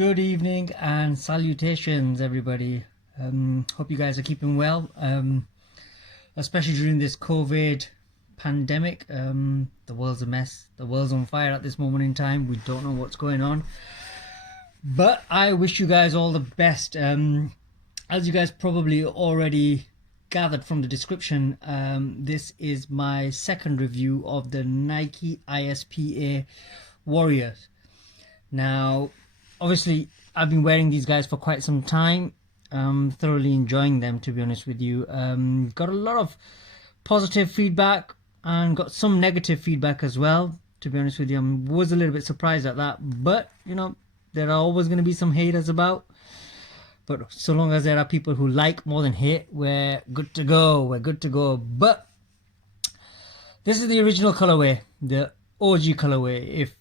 Good evening and salutations, everybody. Hope you guys are keeping well, especially during this COVID pandemic. The world's a mess. The world's on fire at this moment in time. We don't know what's going on. But I wish you guys all the best. As you guys probably already gathered from the description, this is my second review of the Nike iSpA Warriors. Now, obviously, I've been wearing these guys for quite some time. Thoroughly enjoying them, to be honest with you. Got a lot of positive feedback and got some negative feedback as well, to be honest with you. I was a little bit surprised at that, but you know, there are always going to be some haters about. But so long as there are people who like more than hate, we're good to go. We're good to go. But this is the original colorway, the OG colorway, if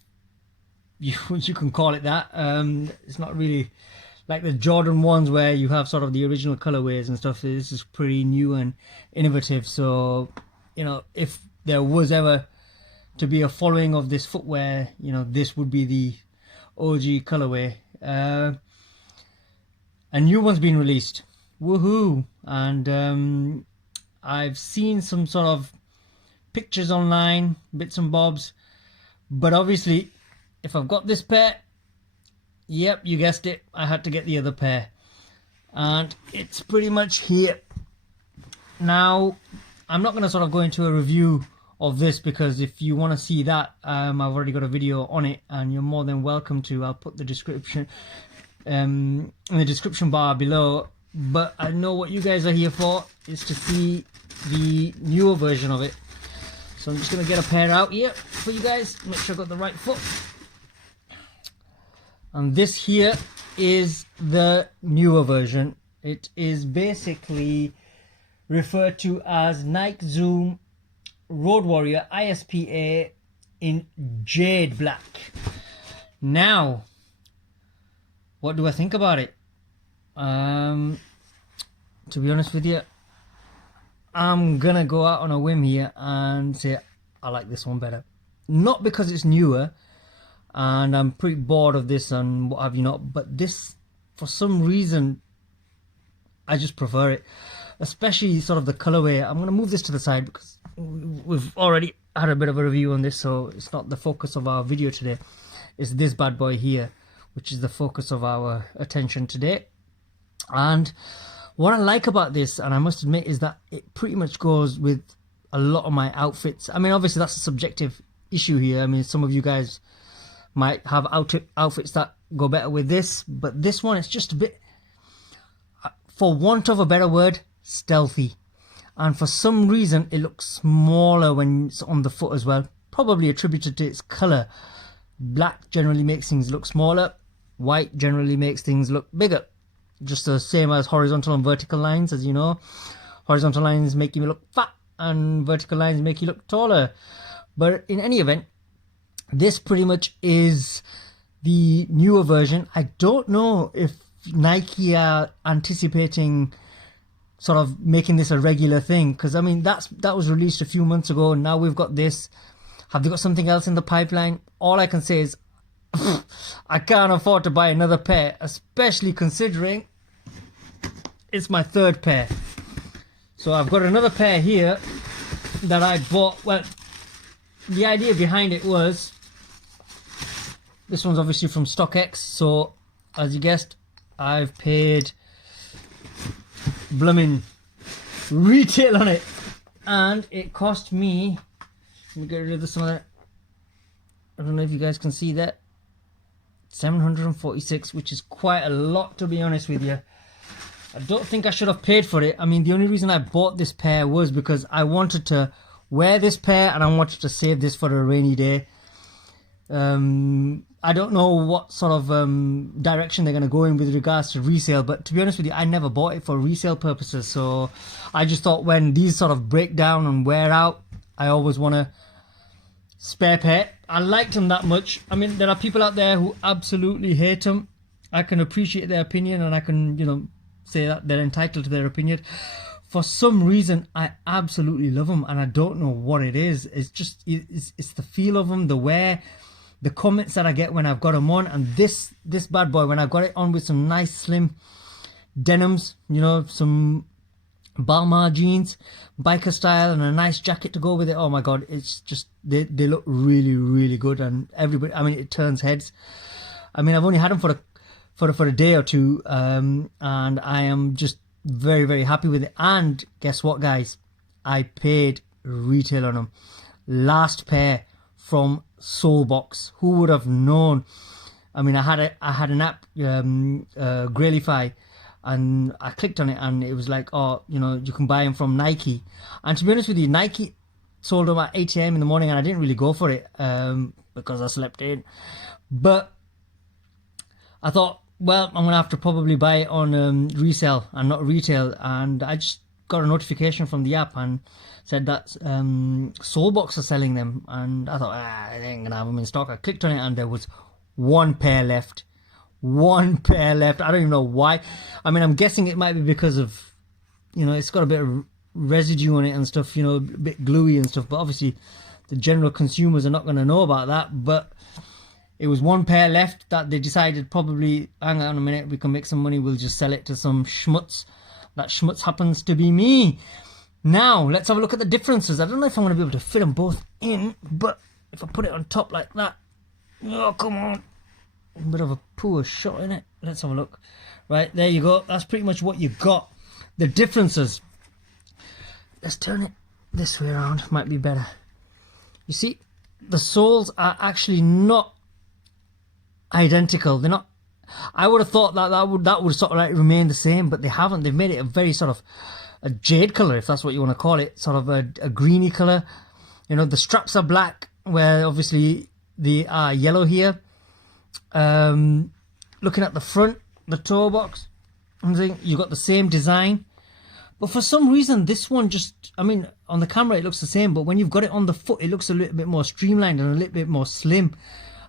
you can call it that. It's not really like the Jordan ones where you have sort of the original colorways and stuff. This is pretty new and innovative. So, you know, if there was ever to be a following of this footwear, you know, this would be the OG colorway. A new one's been released. Woohoo! And I've seen some sort of pictures online, bits and bobs, but obviously, if I've got this pair, yep, you guessed it, I had to get the other pair. And it's pretty much here. Now, I'm not going to sort of go into a review of this, because if you want to see that, I've already got a video on it, and you're more than welcome to. I'll put the description in the description bar below. But I know what you guys are here for, is to see the newer version of it. So I'm just going to get a pair out here for you guys, make sure I've got the right foot. And this here is the newer version. It is basically referred to as Nike Zoom Road Warrior iSpA in Jade Black. Now, what do I think about it? To be honest with you, I'm gonna go out on a whim here and say I like this one better. Not because it's newer and I'm pretty bored of this and what have you not, but this, for some reason, I just prefer it, especially sort of the colorway. I'm going to move this to the side because we've already had a bit of a review on this, so it's not the focus of our video today. It's this bad boy here, which is the focus of our attention today. And what I like about this, and I must admit, is that it pretty much goes with a lot of my outfits. I mean, obviously that's a subjective issue here. I mean, some of you guys might have outfits that go better with this, but this one, it's just a bit, for want of a better word, stealthy. And for some reason it looks smaller when it's on the foot as well, probably attributed to its color. Black generally makes things look smaller, white generally makes things look bigger. Just the same as horizontal and vertical lines, as you know. Horizontal lines make you look fat and vertical lines make you look taller. But in any event, this pretty much is the newer version. I don't know if Nike are anticipating sort of making this a regular thing, because I mean that was released a few months ago, and now we've got this. Have they got something else in the pipeline? All I can say is I can't afford to buy another pair, especially considering it's my third pair. So I've got another pair here that I bought. Well, the idea behind it was, this one's obviously from StockX, so as you guessed, I've paid blooming retail on it, and it cost me, let me get rid of some of that, I don't know if you guys can see that, 746, which is quite a lot, to be honest with you. I don't think I should have paid for it. I mean, the only reason I bought this pair was because I wanted to wear this pair and I wanted to save this for a rainy day. I don't know what sort of direction they're going to go in with regards to resale, but to be honest with you, I never bought it for resale purposes. So I just thought when these sort of break down and wear out, I always want a spare pair. I liked them that much. I mean, there are people out there who absolutely hate them. I can appreciate their opinion, and I can, you know, say that they're entitled to their opinion. For some reason, I absolutely love them, and I don't know what it is. It's just, it's the feel of them, the wear. the comments that I get when I've got them on. And this bad boy, when I've got it on with some nice slim denims, you know, some Balmain jeans, biker style, and a nice jacket to go with it. Oh my god, it's just, they look really, really good. And everybody, I mean, it turns heads. I mean, I've only had them for a day or two, and I am just very, very happy with it. And guess what, guys? I paid retail on them. Last pair from Soulbox. Who would have known? I mean, I had an app, Grailify, and I clicked on it, and it was like, oh, you know, you can buy them from Nike. And to be honest with you, Nike sold them at 8 a.m. in the morning, and I didn't really go for it because I slept in. But I thought, well, I'm gonna have to probably buy it on resale and not retail. And I just got a notification from the app and said that Soulbox are selling them, and I thought, they ain't gonna have them in stock. I clicked on it, and there was one pair left. One pair left. I don't even know why. I mean, I'm guessing it might be because of, you know, it's got a bit of residue on it and stuff, you know, a bit gluey and stuff. But obviously, the general consumers are not going to know about that. But it was one pair left that they decided, probably, hang on a minute, we can make some money, we'll just sell it to some schmutz. That schmutz happens to be me. Now, let's have a look at the differences. I don't know if I'm going to be able to fit them both in, but if I put it on top like that, oh, come on. A bit of a poor shot in it. Let's have a look. Right, there you go. That's pretty much what you got. The differences. Let's turn it this way around. Might be better. You see, the soles are actually not identical. They're not. I would have thought that that would sort of like remain the same, but they haven't. They've made it a very sort of a jade color, if that's what you want to call it. Sort of a greeny color. You know, the straps are black, where obviously they are yellow here. Looking at the front, the toe box, you got the same design, but for some reason this one just, I mean, on the camera it looks the same, but when you've got it on the foot, it looks a little bit more streamlined and a little bit more slim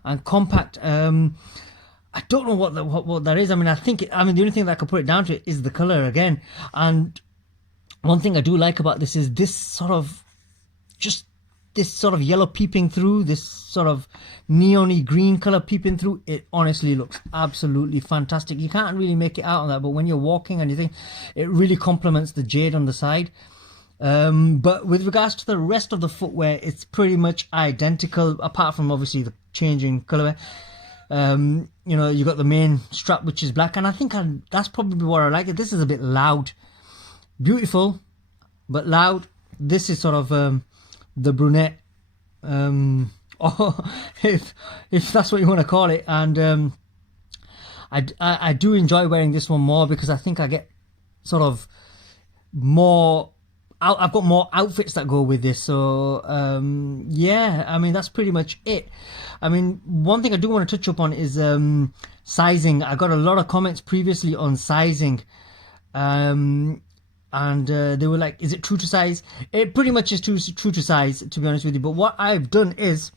and compact. I don't know what that is. I mean, the only thing that I could put it down to is the color again. And one thing I do like about this is this sort of yellow peeping through, this sort of neon-y green color peeping through. It honestly looks absolutely fantastic. You can't really make it out on that, but when you're walking and you think, it really complements the jade on the side. But with regards to the rest of the footwear, it's pretty much identical, apart from obviously the changing colorway. You know, you got the main strap, which is black, and I think that's probably what I like it. This is a bit loud. Beautiful, but loud. This is sort of the brunette, or if that's what you want to call it. And I do enjoy wearing this one more, because I think I get sort of more. I've got more outfits that go with this. So yeah, I mean, that's pretty much it. I mean, one thing I do want to touch up on is sizing. I got a lot of comments previously on sizing. And they were like, is it true to size? It pretty much is true to size, to be honest with you. But what I've done is,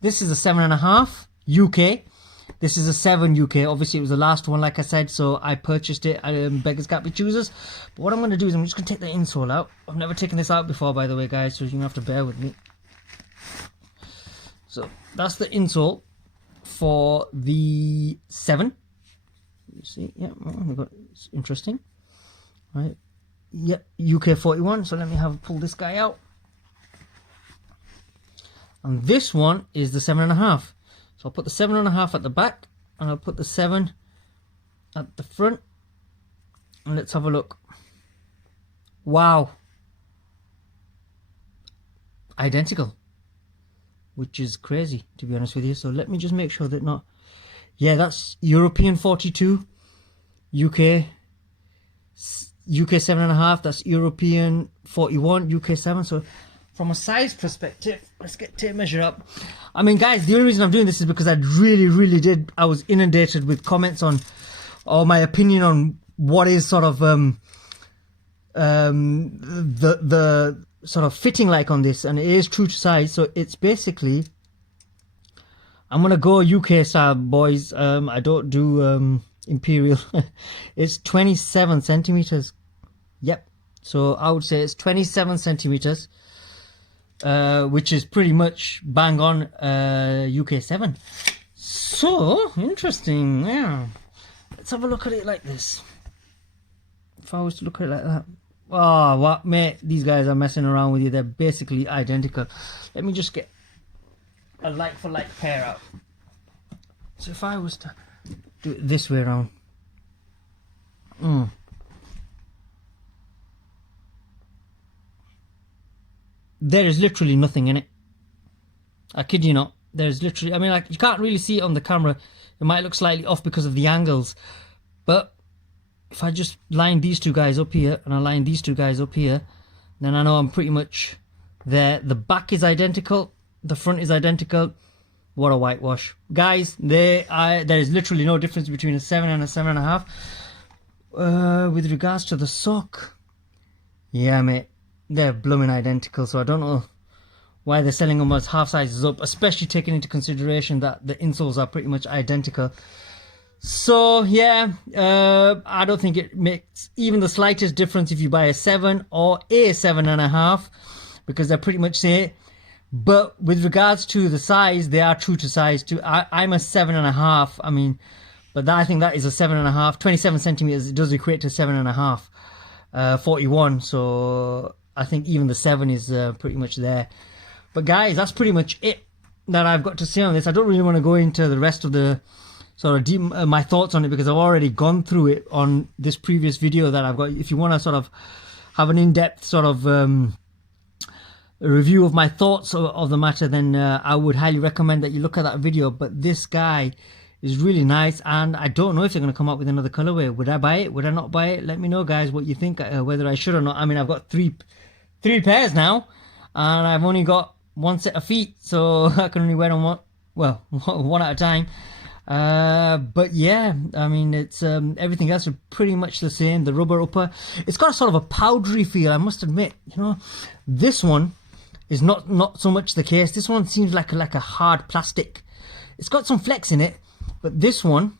this is a 7.5 UK. This is a 7 UK. Obviously, it was the last one, like I said, so I purchased it. Beggars can't be choosers. But what I'm going to do is I'm just going to take the insole out. I've never taken this out before, by the way, guys, so you're going to have to bear with me. So that's the insole for the 7. You see, yeah, it's interesting. Right. Yep, UK 41. So let me pull this guy out. And this one is the 7.5. So I'll put the 7.5 at the back, and I'll put the 7 at the front. And let's have a look. Wow. Identical. Which is crazy, to be honest with you. So let me just make sure that not... Yeah, that's European 42. UK 7.5, that's European 41, UK 7. So from a size perspective, let's get tape measure up. I mean, guys, the only reason I'm doing this is because I was inundated with comments on, or my opinion on what is sort of the sort of fitting like on this, and it is true to size. So it's basically, I'm gonna go UK style, boys. I don't do imperial. It's 27 centimeters. Yep. So I would say it's 27 centimeters. which is pretty much bang on UK 7. So interesting. Yeah, let's have a look at it like this. If I was to look at it like that, oh what, mate, these guys are messing around with you. They're basically identical. Let me just get a like for like pair out. So if I was to do it this way around, there is literally nothing in it. I kid you not. There's literally, I mean, like, you can't really see it on the camera. It might look slightly off because of the angles, but if I just line these two guys up here and I line these two guys up here, then I know I'm pretty much there. The back is identical, the front is identical. What a whitewash, guys. There is literally no difference between a 7 and a 7.5. With regards to the sock, yeah, mate, they're blooming identical. So I don't know why they're selling them as half sizes up, especially taking into consideration that the insoles are pretty much identical. So yeah, I don't think it makes even the slightest difference if you buy a 7 or a 7.5, because they're pretty much same. But with regards to the size, they are true to size too. I'm a 7.5. I mean, but I think that is a 7.5. 27 centimeters. It does equate to 7.5. 41. So I think even the 7 is pretty much there. But guys, that's pretty much it that I've got to say on this. I don't really want to go into the rest of the sort of my thoughts on it, because I've already gone through it on this previous video that I've got. If you want to sort of have an in-depth sort of review of my thoughts of the matter, then I would highly recommend that you look at that video. But this guy is really nice, and I don't know if they're going to come up with another colorway. Would I buy it? Would I not buy it? Let me know, guys, what you think, whether I should or not. I mean, I've got three pairs now, and I've only got one set of feet, so I can only wear them one at a time. But yeah, I mean, it's everything else is pretty much the same. The rubber upper, it's got a sort of a powdery feel, I must admit. You know, this one is not so much the case. This one seems like a hard plastic. It's got some flex in it, but this one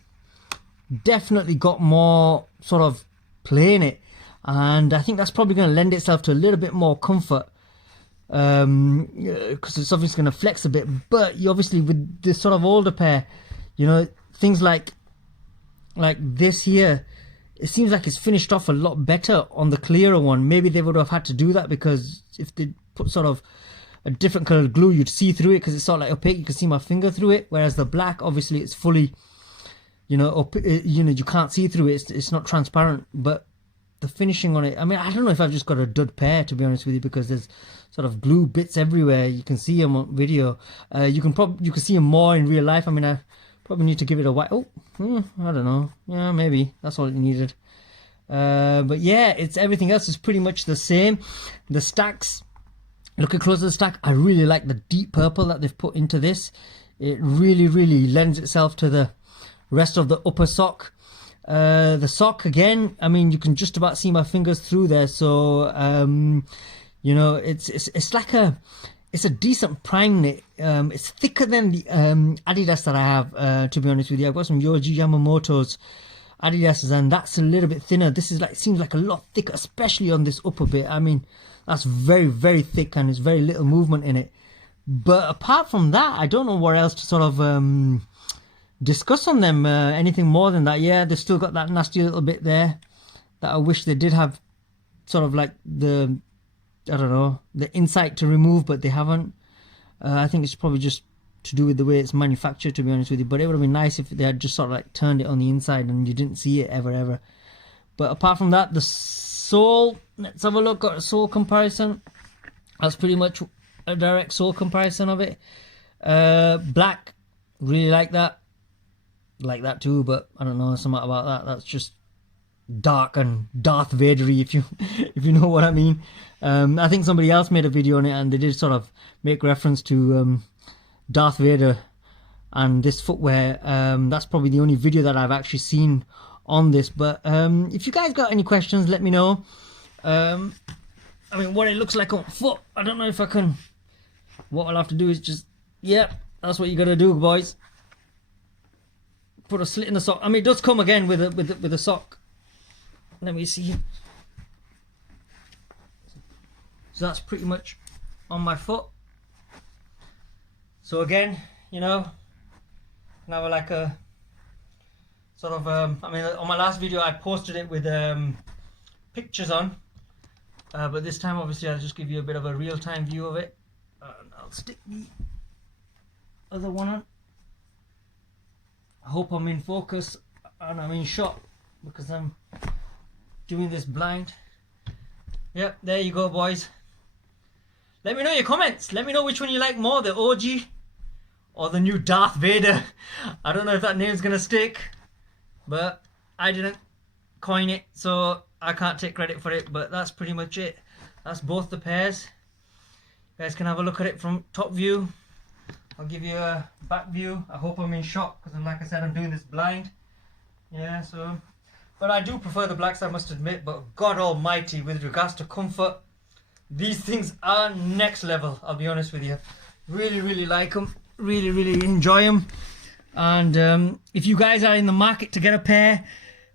definitely got more sort of play in it, and I think that's probably going to lend itself to a little bit more comfort, because it's obviously going to flex a bit. But you obviously, with this sort of older pair, you know, things like this here, it seems like it's finished off a lot better on the clearer one. Maybe they would have had to do that, because if they put sort of a different color glue, you'd see through it, because it's sort of like opaque. You can see my finger through it, whereas the black, obviously, it's fully, you know, you can't see through it. It's not transparent. But the finishing on it, I mean, I don't know if I've just got a dud pair, to be honest with you, because there's sort of glue bits everywhere. You can see them on video. You can see them more in real life. I mean, I probably need to give it a white. I don't know. Yeah, maybe that's all it needed. But yeah, everything else is pretty much the same. The stacks, looking closer to the stack, I really like the deep purple that they've put into this. It really lends itself to the rest of the upper sock. The sock, again, I mean, you can just about see my fingers through there. So you know, it's like it's a decent prime knit. It's thicker than the Adidas that I have, to be honest with you. I've got some Yohji Yamamoto's Adidas's, and that's a little bit thinner. This is seems like a lot thicker, especially on this upper bit. I mean, that's very thick, and there's very little movement in it. But apart from that, I don't know what else to sort of discuss on them. Anything more than that. Yeah, they've still got that nasty little bit there that I wish they did have, sort of like the, I don't know, the insight to remove, but they haven't. I think it's probably just to do with the way it's manufactured, to be honest with you. But it would have been nice if they had just sort of like turned it on the inside and you didn't see it ever. But apart from that, the sole, let's have a look at a sole comparison. That's pretty much a direct sole comparison of it. Black, really like that too, but I don't know, something about that, that's just dark and Darth Vadery, if you know what I mean. I think somebody else made a video on it, and they did sort of make reference to Darth Vader and this footwear. That's probably the only video that I've actually seen on this. But if you guys got any questions, let me know. I mean, what it looks like on foot, I don't know if I can. What I'll have to do is just, yeah, that's what you gotta do, boys. Put a slit in the sock. I mean, it does come again with a sock. Let me see. So that's pretty much on my foot. So again, you know, now like a sort of I mean, on my last video I posted it with pictures on, but this time obviously I'll just give you a bit of a real-time view of it, and I'll stick the other one on. I hope I'm in focus and I'm in shot because I'm doing this blind. Yep, there you go, boys. Let me know your comments. Let me know which one you like more, the OG or the new Darth Vader. I don't know if that name's gonna stick, but I didn't coin it, so I can't take credit for it. But that's pretty much it. That's both the pairs. You guys can have a look at it from top view. I'll give you a back view. I hope I'm in shot because, like I said, I'm doing this blind. Yeah, so, but I do prefer the blacks, I must admit. But God Almighty, with regards to comfort, these things are next level. I'll be honest with you. Really, really like them. Really, really enjoy them. And if you guys are in the market to get a pair,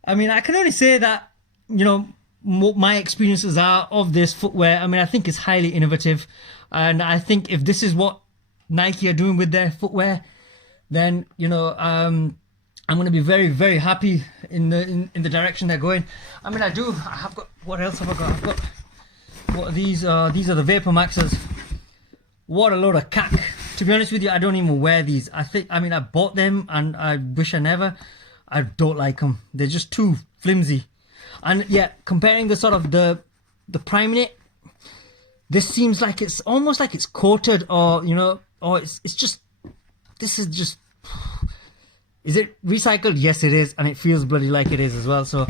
I mean, I can only say that, you know, what my experiences are of this footwear. I mean, I think it's highly innovative, and I think if this is what Nike are doing with their footwear, then, you know, I'm going to be very, very happy in the direction they're going. I mean, I have got, what else have I got? I've got, what are these? These are the Vapor Maxes. What a load of cack. To be honest with you, I don't even wear these. I mean, I bought them and I wish I never. I don't like them. They're just too flimsy. And yeah, comparing the sort of the Primeknit, this seems like it's almost like it's coated, or, you know, or it's just, this is just, is it recycled? Yes, it is, and it feels bloody like it is as well. So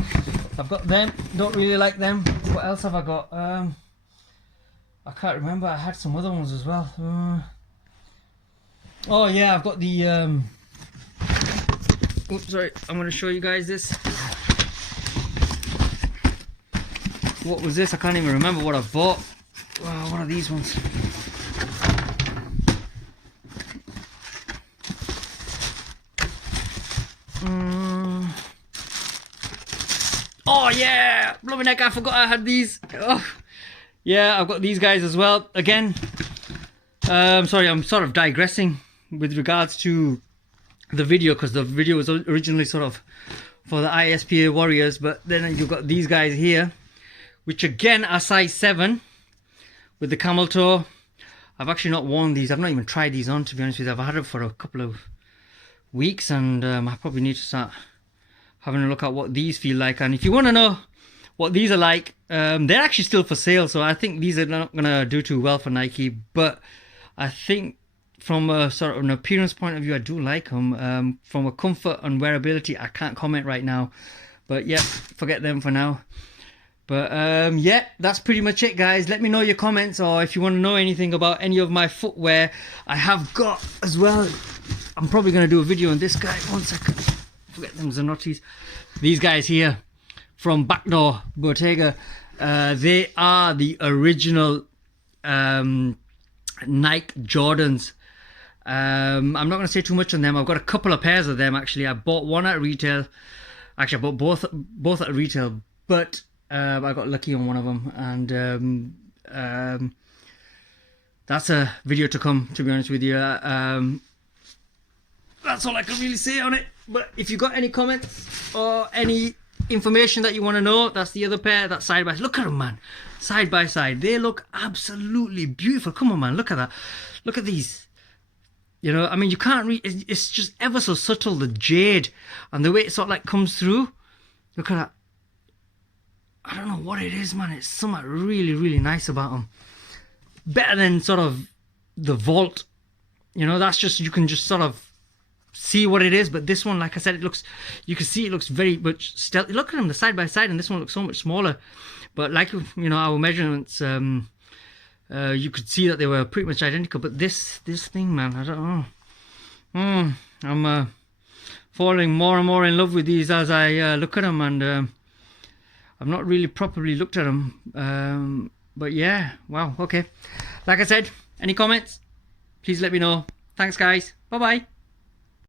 I've got them. Don't really like them. What else have I got? I can't remember. I had some other ones as well. Oh yeah, I've got the oops, sorry, I'm going to show you guys this. What was this? I can't even remember what I bought. Wow, what are these ones? Oh yeah, blooming heck, I forgot I had these. Oh. Yeah, I've got these guys as well. Again, sorry, I'm sort of digressing with regards to the video, because the video was originally sort of for the iSpA warriors, but then you've got these guys here, which again are size 7 with the camel toe. I've actually not worn these. I've not even tried these on, to be honest with you. I've had it for a couple of weeks, and I probably need to start having a look at what these feel like. And if you want to know what these are like, they're actually still for sale, so I think these are not gonna do too well for Nike, but I think from a sort of an appearance point of view, I do like them. From a comfort and wearability, I can't comment right now, but yeah, forget them for now. But yeah, that's pretty much it, guys. Let me know your comments, or if you want to know anything about any of my footwear. I have got as well, I'm probably going to do a video on this guy. One second, forget them Zanottis. These guys here from Backdoor Bottega, they are the original Nike Jordans. I'm not going to say too much on them. I've got a couple of pairs of them, actually. I bought one at retail. Actually, I bought both at retail, but I got lucky on one of them, and that's a video to come, to be honest with you. That's all I can really say on it. But if you got any comments or any information that you want to know, that's the other pair. That's side by side. Look at them, man, side by side. They look absolutely beautiful. Come on, man, look at that. Look at these. You know, I mean, you can't read. It's just ever so subtle, the jade and the way it sort of like comes through. Look at that. I don't know what it is, man. It's something really, really nice about them. Better than sort of the Vault. You know, that's just, you can just sort of see what it is. But this one, like I said, it looks, you can see it looks very much stealthy. Look at them, the side by side, and this one looks so much smaller. But like, you know, our measurements, you could see that they were pretty much identical. But this thing, man, I don't know. I'm falling more and more in love with these as I look at them, and I've not really properly looked at them, but yeah, wow, okay. Like I said, any comments, please let me know. Thanks, guys. Bye bye.